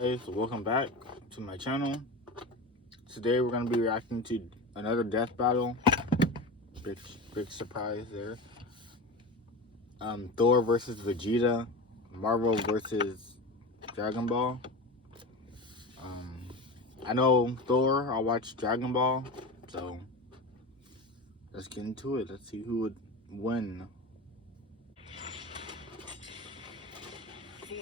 Hey, so welcome back to my channel. Today we're going to be reacting to another death battle. Big surprise there. Thor versus Vegeta, Marvel versus Dragon Ball. I know Thor, I watched Dragon Ball, so let's get into it. Let's see who would win. Thor,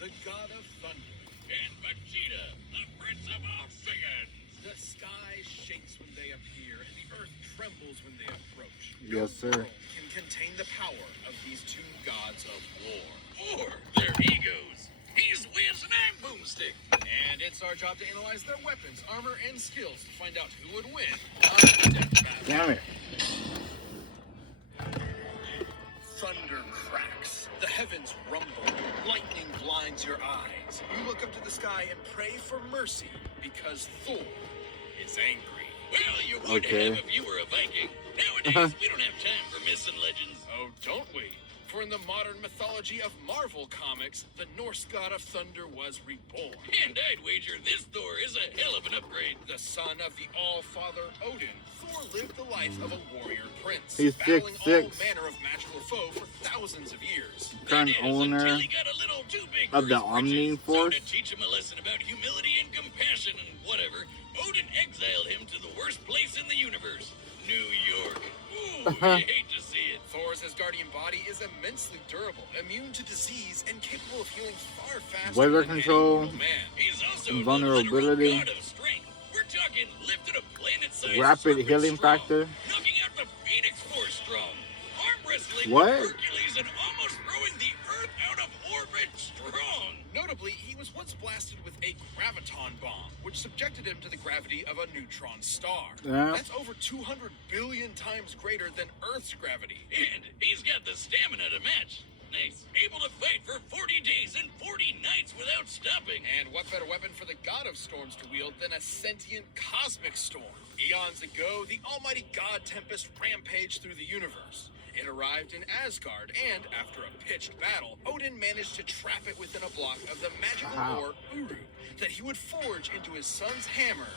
the god of thunder, and Vegeta, the prince of all Saiyans. The sky shakes when they appear, and the earth trembles when they approach. Yes, sir. No world can contain the power of these two gods of war. Or their egos. He's Wiz and I'm Boomstick. And it's our job to analyze their weapons, armor, and skills to find out who would win on the death battle. Damn it. Thunder cracks. The heavens rumble. Lightning blinds your eyes. You look up to the sky and pray for mercy because Thor is angry. Well, you would have if you were a Viking. Nowadays, we don't have time for myths and legends. Oh, don't we? For in the modern mythology of Marvel Comics, the Norse god of thunder was reborn. And I'd wager this Thor is a hell of an upgrade. The son of the All-Father Odin, Thor lived the life of a warrior prince, He's battling 6'6". all manner of magical foe for thousands of years. Current owner Until he got a little too big of for the his Omni britches. Force. So to teach him a lesson about humility and compassion and whatever, Odin exiled him to the worst place in the universe, New York. Ooh, you hate to see it. Thor's Asgardian body is immensely durable, immune to disease, and capable of healing far faster Weather than any control, mortal man. He's also vulnerability, the literal god of strength. We're talking lifted a planet-sized rapid serpent healing strong, factor. knocking out the Phoenix Force strong, arm wrestling What? with Hercules, and almost throwing the Earth out of orbit strong. Notably, he was once blasted with a graviton bomb, which subjected him to the gravity of a neutron star. Yeah. That's over 200 billion times greater than Earth's gravity. And he's got the stamina to match. Nice. Able to fight for 40 days and 40 nights without stopping. And what better weapon for the god of storms to wield than a sentient cosmic storm? Eons ago, the almighty god Tempest rampaged through the universe. It arrived in Asgard, and after a pitched battle, Odin managed to trap it within a block of the magical ore Uru that he would forge into his son's hammer,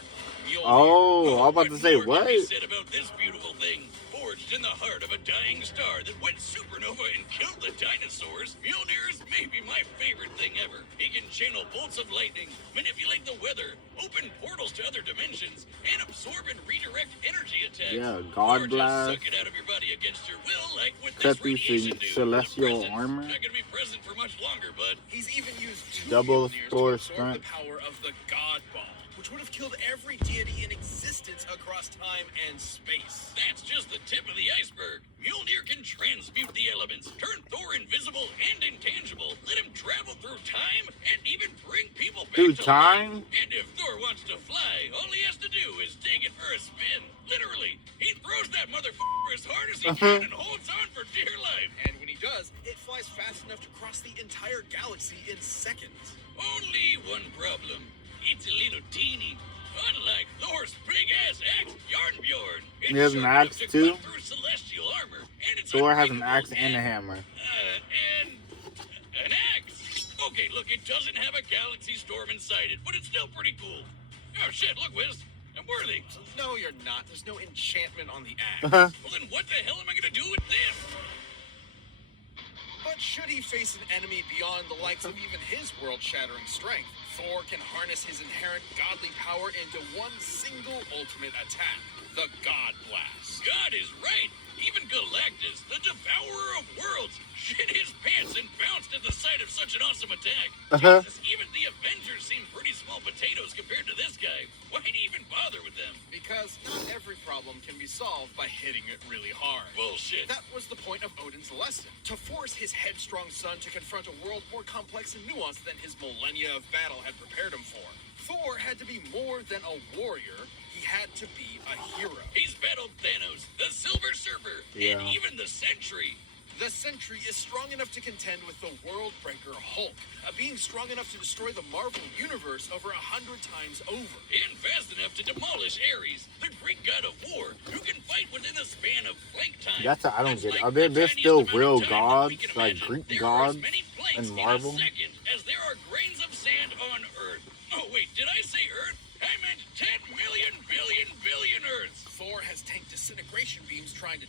Mjolnir. Oh, I was about to say, more what? can be said about this beautiful thing? Forged in the heart of a dying star that went supernova and killed the dinosaurs, Mjolnir is maybe my favorite thing ever. He can channel bolts of lightning, manipulate the weather, open portals to other dimensions, and absorb and redirect energy attacks. Yeah, Or God just Blast. suck it out of your body against your will, like with Cut this through radiation dude. celestial The presence. armor. Not gonna be present for much longer, bud. He's even used two Double Mjolnirs Thor to absorb strength. the power of the God Bomb, which would have killed every deity in existence across time and space. That's just the tip of the iceberg. Mjolnir can transmute the elements, turn Thor invisible and intangible, let him travel through time, and even bring people back Through to time? life. And if Thor wants to fly, all he has to do is take it for a spin. Literally, he throws that motherfucker as hard as he can and holds on for dear life. And when he does, it flies fast enough to cross the entire galaxy in seconds. Only one problem. It's a little teeny. Unlike Thor's big-ass axe, Yarnbjorn. It's He has an sharp enough axe, to too? cut through celestial armor, and it's Thor has an unbreakable axe and a and- hammer. and an axe. Okay, look, it doesn't have a galaxy storm inside it, but it's still pretty cool. Oh shit, look, Wiz, I'm worthy. No, you're not. There's no enchantment on the axe. Uh-huh. Well, then what the hell am I gonna do with this? But should he face an enemy beyond the likes of even his world-shattering strength, Thor can harness his inherent godly power into one single ultimate attack, the God Blast. God is right. Even Galactus, the devourer of worlds, shit his pants and bounced at the sight of such an awesome attack. Uh-huh. Jesus, even the Avengers seem pretty small potatoes compared to this guy. Why'd he even bother with them? Because not every problem can be solved by hitting it really hard. Bullshit. That was the point of Odin's lesson, to force his headstrong son to confront a world more complex and nuanced than his millennia of battle had prepared him for. Thor had to be more than a warrior, he had to be a hero. He's battled Thanos, the Silver Surfer, Yeah. and even the Sentry. The Sentry is strong enough to contend with the World Breaker Hulk, a being strong enough to destroy the Marvel Universe over 100 times over. And fast enough to demolish Ares, the Greek god of war, who can fight within a span of plank time. I don't That's get it. like Are there the still tiniest amount real of time that we gods, can like imagine. Greek There are as gods many planks in in Marvel? a second as there are grains of sand on Earth.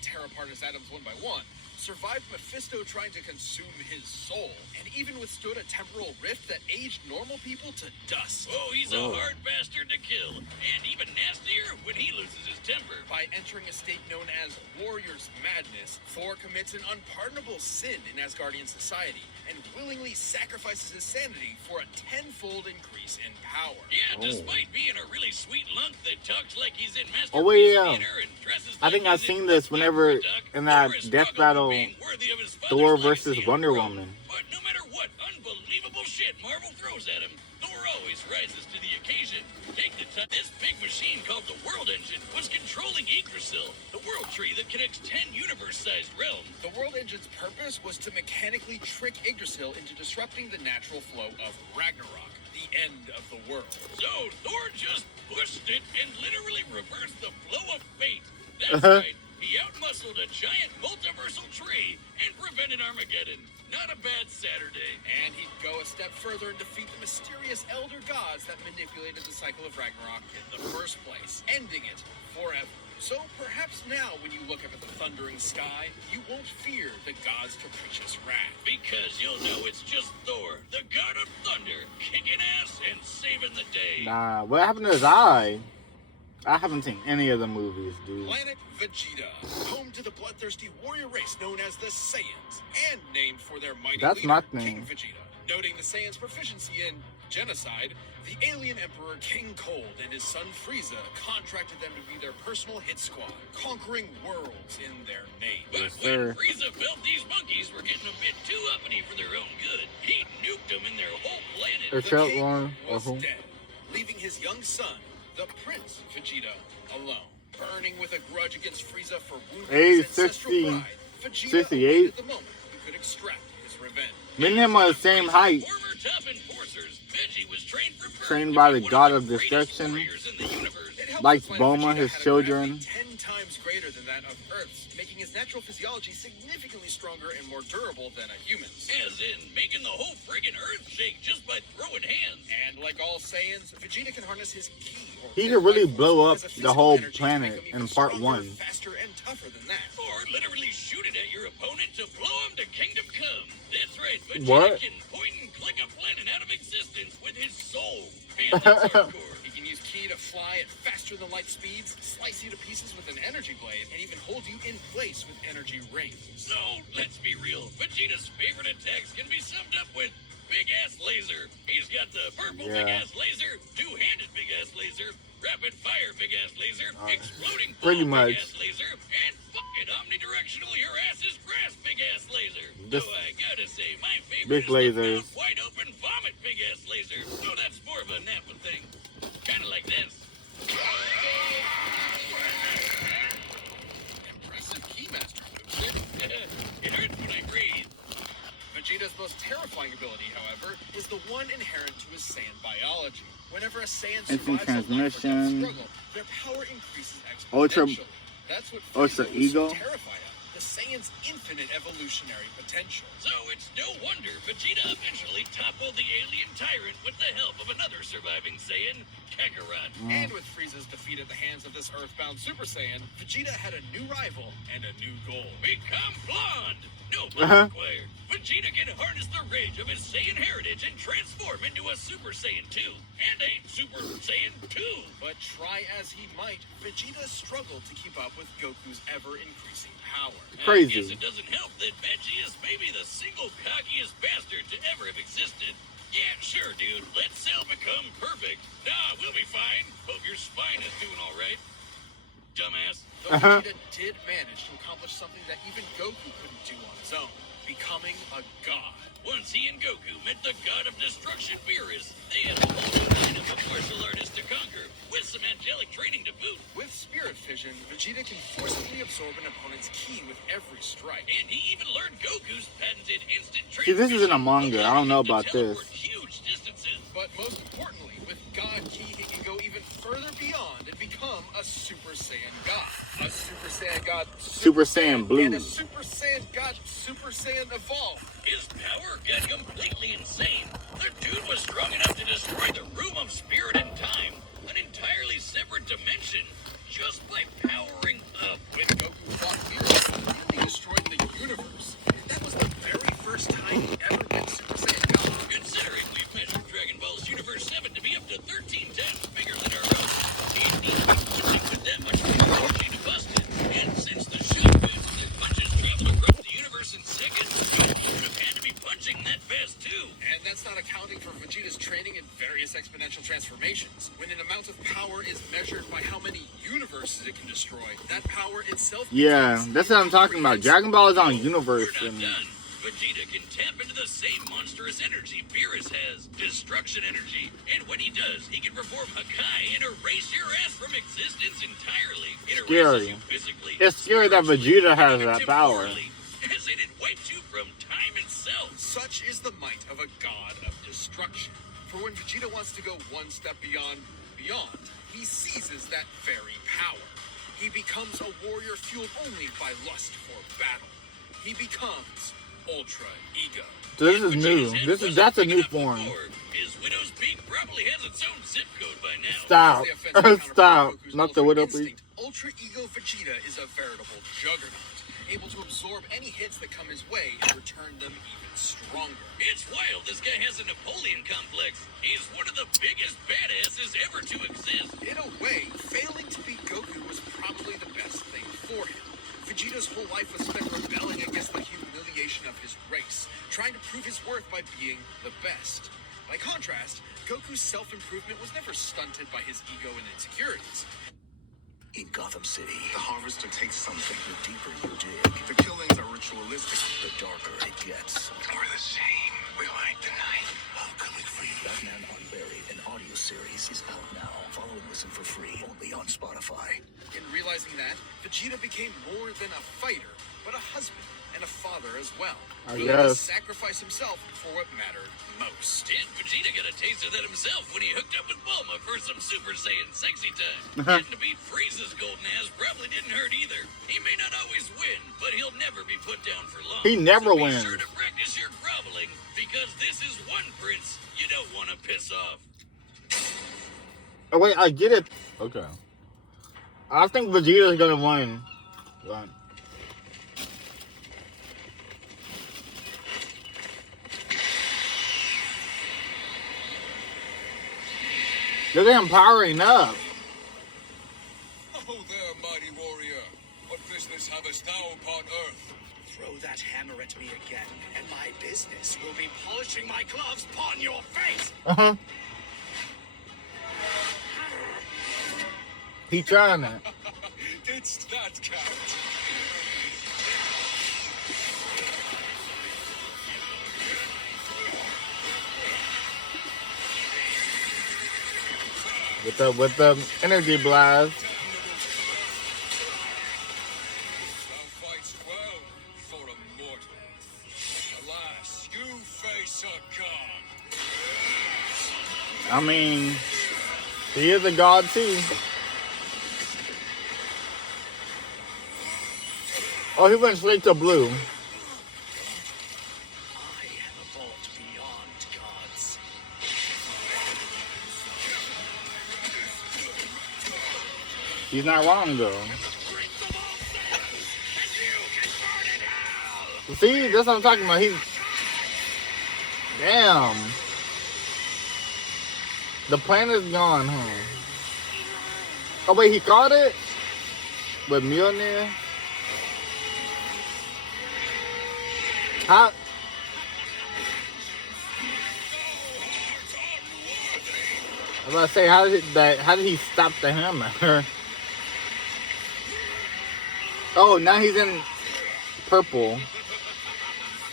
tear apart his atoms one by one, survived Mephisto trying to consume his soul, and even withstood a temporal rift that aged normal people to dust. Oh, he's a hard bastard to kill, and even nastier when he loses his temper. By entering a state known as Warrior's Madness, Thor commits an unpardonable sin in Asgardian society and willingly sacrifices his sanity for a tenfold increase in power. Yeah, despite being a really sweet lunk that talks like he's in Masterpiece Oh, wait, yeah. Theater and dresses I like think I've he's seen in this whenever in that Thor is death struggled battle, with being worthy of his father's Thor versus legacy and Wonder throne. Woman. But no matter what unbelievable shit Marvel throws at him, Thor always rises to the occasion. Take the time. This big machine called the World Engine was controlling Yggdrasil, the world tree that connects 10 universe-sized realms. The World Engine's purpose was to mechanically trick Yggdrasil into disrupting the natural flow of Ragnarok, the end of the world. So Thor just pushed it and literally reversed the flow of fate. That's right. He outmuscled a giant multiversal tree and prevented Armageddon. Not a bad Saturday. And he'd go a step further and defeat the mysterious elder gods that manipulated the cycle of Ragnarok in the first place, ending it forever. So perhaps now, when you look up at the thundering sky, you won't fear the god's capricious wrath. Because you'll know it's just Thor, the god of thunder, kicking ass and saving the day. Nah, what happened to his eye? I haven't seen any of the movies, dude. Planet Vegeta, home to the bloodthirsty warrior race known as the Saiyans, and named for their mighty That's leader, my King thing. Vegeta. Noting the Saiyans' proficiency in genocide, the alien emperor King Cold and his son Frieza contracted them to be their personal hit squad, conquering worlds in their name. But Yes, when sir. Frieza felt these monkeys were getting a bit too uppity for their own good, he nuked them in their whole planet. Or The Short king One, or was who? dead, leaving his young son, the Prince Vegeta, alone. Burning with a grudge against Frieza for wounding Hey, his ancestral 60, pride, Vegeta 68. awaited the moment he could extract his revenge. Me and him are the same height. Former top enforcers, Veggie was trained for birth Trained to by be the one god of of the greatest destruction. warriors in the universe. It helped Likes the planet Bulma, Vegeta his had a children. gravity 10 times greater than that of Earth's, making his natural physiology significantly stronger and more durable than a human's. As in making the whole friggin' earth shake just by throwing hands. And like all Saiyans, Vegeta can harness his ki. Or He pure could really life blow force up as a the physical whole energy to planet make him even in part stronger, 1. faster, and tougher than that. Or literally shoot it at your opponent to blow him to kingdom come. That's right, Vegeta What? can point and click a planet out of existence with his soul. Man, that's hardcore. He can use ki to fly at faster than light speeds, slice you to pieces with an energy blade, and even hold you in place with energy rings. So, let's be real. Vegeta's favorite attacks can be summed up with Big Ass Laser. He's got the purple Yeah. Big Ass Laser, two-handed Big Ass Laser, rapid fire Big Ass Laser, exploding pretty ball much. Big Ass Laser, and fucking omnidirectional your ass is grass Big Ass Laser. This- So I gotta say, my favorite Big is the lasers. mouth wide open vomit Big Ass Laser. So that's more of a Nappa thing. Kinda like this. Impressive ki master moves. It hurts when I breathe. Vegeta's most terrifying ability, however, is the one inherent to his Saiyan biology. Whenever a Saiyan Instant survives a life or death transmission. struggle, their power increases Ultra- exponentially. That's what Ultra Frieza was ego. so terrified of. The Saiyan's infinite evolutionary potential. So it's no wonder Vegeta eventually toppled the alien tyrant with the help of another surviving Saiyan, Kakarot. And with Frieza's defeat at the hands of this earthbound Super Saiyan, Vegeta had a new rival and a new goal. Become blonde! No blood required. Vegeta can harness the rage of his Saiyan heritage and transform into a Super Saiyan 2 and a Super Saiyan 2. But try as he might, Vegeta struggled to keep up with Goku's ever-increasing power. Crazy. I guess it doesn't help that Veggie is maybe the single cockiest bastard to ever have existed. Yeah, sure, dude. Let Cell become perfect. Nah, we'll be fine. Hope your spine is doing all right. Dumbass. Though Vegeta did manage to accomplish something that even Goku couldn't do on his own, becoming a god. Once he and Goku met the god of destruction, Beerus, they had a whole new lineup of martial artists to conquer, with some angelic training to boot. With Spirit Fission, Vegeta can forcibly absorb an opponent's ki with every strike. And he even learned Goku's patented instant See, this isn't a transmission, manga. I don't know allowing him about to this. teleport huge distances. But most importantly, with God Ki, he can go even further beyond and become a Super Saiyan God. A Super Saiyan God, Super Saiyan Blue. and a Super Saiyan God, Super Saiyan Evolved. His power got completely insane. The dude was strong enough to destroy the room of spirit and time, an entirely separate dimension, just by powering up. When Goku fought Beerus, various exponential transformations. When an amount of power is measured by how many universes it can destroy, that power itself. Yeah, that's what I'm talking about. Dragon Ball is on universe. We're not done. Vegeta can tap into the same monstrous energy Beerus has, destruction energy. And when he does, he can perform Hakai and erase your ass from existence entirely. It erases you physically. It's scary that Vegeta has that power. As it wipes you from time itself. Such is the might of a god of destruction. For when Vegeta wants to go one step beyond, he seizes that very power. He becomes a warrior fueled only by lust for battle. He becomes Ultra Ego. So this is new. That's a new form. His widow's peak probably has its own zip code by now. Stop. Stop. Not the widow peak. Ultra Ego Vegeta is a veritable juggernaut, able to absorb any hits that come his way and return them even stronger. It's wild. This guy has a Napoleon complex. He's one of the biggest badasses ever to exist. In a way, failing to beat Goku was probably the best thing for him. Vegeta's whole life was spent rebelling against the humiliation of his race, trying to prove his worth by being the best. By contrast, Goku's self-improvement was never stunted by his ego and insecurities. In Gotham City, the harvester takes something. The deeper you dig, the killings are ritualistic. The darker it gets. We're the same. We like the night. I'm coming for you. Batman Unburied, an audio series, is out now. Follow and listen for free, only on Spotify. In realizing that, Vegeta became more than a fighter, but a husband and a father as well. Willing to sacrifice himself for what mattered most. And Vegeta got a taste of that himself when he hooked up with Bulma for some Super Saiyan sexy time. Getting to beat Frieza's golden ass probably didn't hurt either. He may not always win, but he'll never be put down for long. He never wins. Be sure to practice your groveling, because this is one prince you don't want to piss off. Oh wait, I get it. Okay. I think Vegeta's gonna win. Right. Look at him powering up. Oh there, mighty warrior. What business havest thou upon earth? Throw that hammer at me again, and my business will be polishing my gloves upon your face. Uh-huh. He trying that. Didst that count? With the energy blast. Thou fightst well for a mortal. Alas, you face a god. I mean, he is a god too. Oh, he went straight to blue. I have a vault beyond gods. He's not wrong though. See, that's what I'm talking about. Damn. The planet's gone, huh? Oh wait, he caught it? With Mjolnir? How? I was about to say, how did he stop the hammer? Oh, now he's in purple.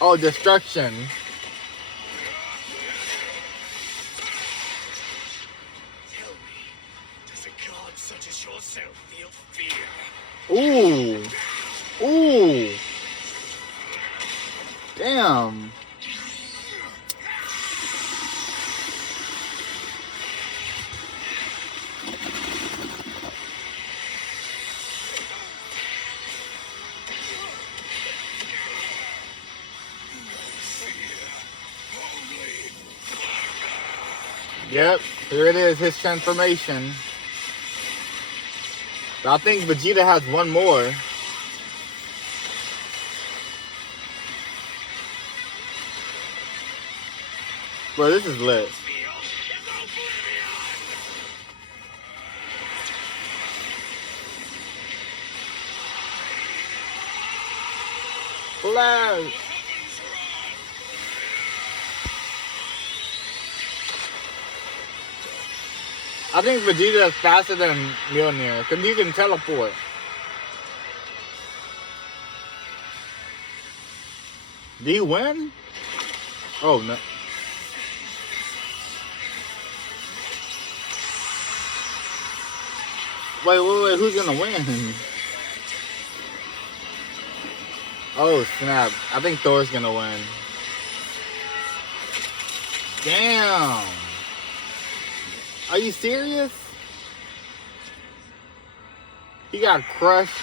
Oh, destruction. Tell me, does a god such as yourself feel fear? Ooh. Ooh. Damn. Yep, here it is, his transformation. But I think Vegeta has one more. Bro, this is lit. Flash! I think Vegeta is faster than Mjolnir because he can teleport. Did he win? Oh no. Wait, who's gonna win? Oh snap, I think Thor's gonna win. Damn. Are you serious? He got crushed.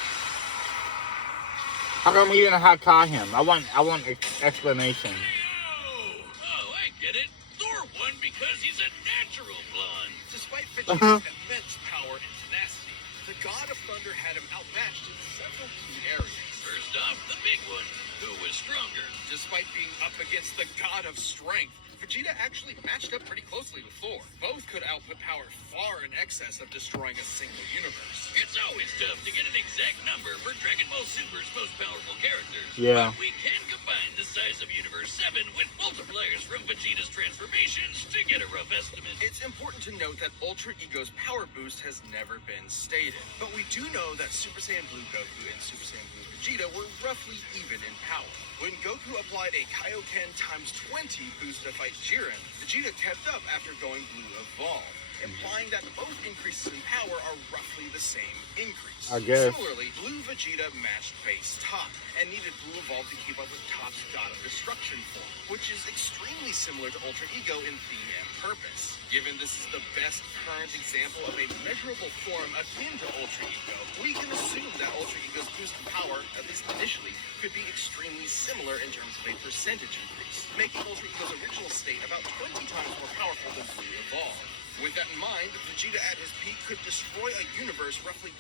How come he didn't Hakai him? I want explanation. Oh, I get it. Thor won because he's a natural blonde. Despite Vegeta's immense power and tenacity, the God of Thunder had him outmatched in several key areas. First off, the big one, who was stronger. Despite being up against the God of Strength, Vegeta actually matched up pretty closely with Thor. Both could output power far in excess of destroying a single universe. It's always tough to get an exact number for Dragon Ball Super's most powerful characters. Yeah. But we can combine the size of Universe 7 with multipliers from Vegeta's transformations to get a rough estimate. It's important to note that Ultra Ego's power boost has never been stated. But we do know that Super Saiyan Blue Goku and Super Saiyan Blue Vegeta were roughly even in power. When Goku applied a Kaioken times 20 boost to fight Jiren, Vegeta kept up after going Blue Evolved, implying that both increases in power are roughly the same increase. I guess. Similarly, Blue Vegeta matched base Top and needed Blue Evolved to keep up with Top's God of Destruction form, which is extremely similar to Ultra Ego in theme and purpose. Given this is the best current example of a measurable form akin to Ultra Ego, we can assume that Ultra Ego's boost in power, at least initially, could be extremely similar in terms of a percentage increase, making Ultra Ego's original state about 20 times more powerful than Blue Evolved. With that in mind, Vegeta at his peak could destroy a universe roughly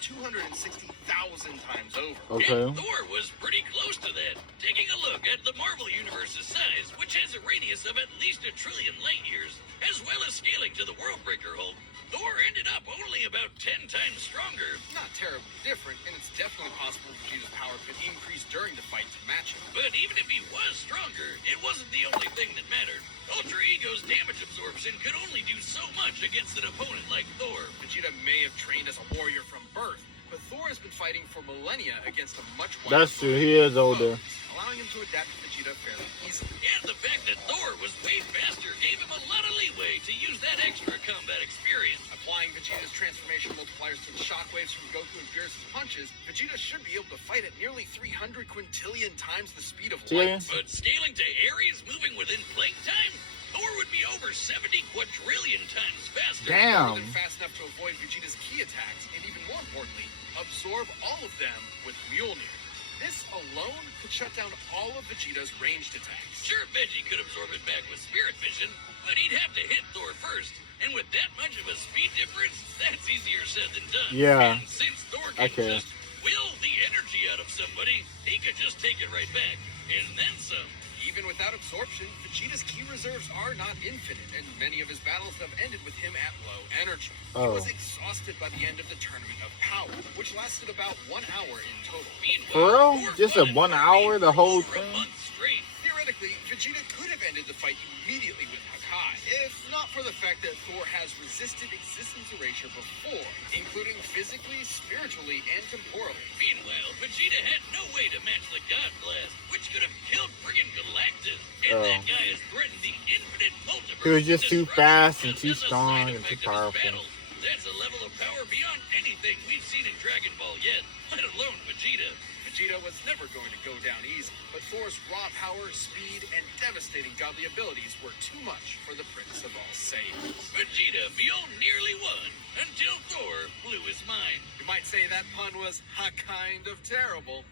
260,000 times over. Okay. And Thor was pretty close to that. Taking a look at the Marvel Universe's size, which has a radius of at least 1 trillion light years, as well as scaling to the Worldbreaker Hulk, Thor ended up only about 10 times stronger. Not terribly different, and it's definitely possible Vegeta's power could increase during the fight to match him. But even if he was stronger, it wasn't the only thing that mattered. Ultra Ego's damage absorption could only do so much against an opponent like Thor. Vegeta may have trained as a warrior from birth, but Thor has been fighting for millennia against a much wider That's true. He is older. allowing him to adapt to Vegeta fairly easily. And the fact that Thor was way faster gave him a lot of leeway to use that extra combat experience. Applying Vegeta's transformation multipliers to the shockwaves from Goku and Beerus' punches, Vegeta should be able to fight at nearly 300 quintillion times the speed of light. But scaling to Ares moving within blink time, Thor would be over 70 quadrillion times faster. More Damn. than fast enough to avoid Vegeta's key attacks, and even more importantly, absorb all of them with Mjolnir. This alone could shut down all of Vegeta's ranged attacks. Sure, Veggie could absorb it back with Spirit Vision, but he'd have to hit Thor first. And with that much of a speed difference, that's easier said than done. Yeah. And since Thor can Okay. just will the energy out of somebody, he could just take it right back. And then some. Even without absorption, Vegeta's ki reserves are not infinite, and many of his battles have ended with him at low energy. He Oh. was exhausted by the end of the Tournament of Power, which lasted about 1 hour in total. Meanwhile, For real? Thor Just a fought 1 hour, the whole for a thing? month straight. Theoretically, Vegeta could have ended the fight immediately with Hakai, if not for the fact that Thor has resisted existence erasure before, including physically, spiritually, and temporally. Meanwhile, Vegeta had no way to match the God Blast, which could have killed friggin' Galactus. And Oh. that guy has threatened the infinite multiverse. He was just too destruction fast and just too as a strong side and too effect of his powerful. battle. That's a level of power beyond anything we've seen in Dragon Ball yet, let alone Vegeta. Vegeta was never going to go down easy, but Thor's raw power, speed, and devastating godly abilities were too much for the Prince of all Saiyans. Vegeta nearly won until Thor blew his mind. You might say that pun was kind of terrible.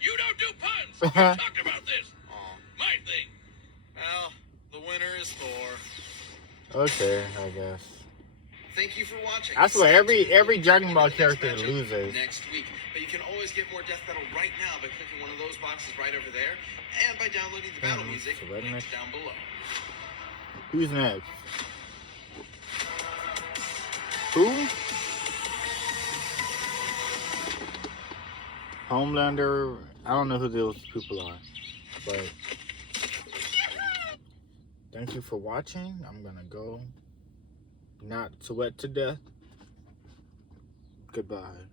You don't do puns! We talked about this! Aw. My thing. Well, the winner is Thor. Okay, I guess. Thank you for watching. That's what Stay tuned every for Dragon Ball the next character matchup loses. next week. But you can always get more Death Battle right now by clicking one of those boxes right over there, and by downloading the battle music so right linked next- down below. Who's next? Who? Homelander. I don't know who those people are, but thank you for watching. I'm gonna go. not to wet to death. Goodbye.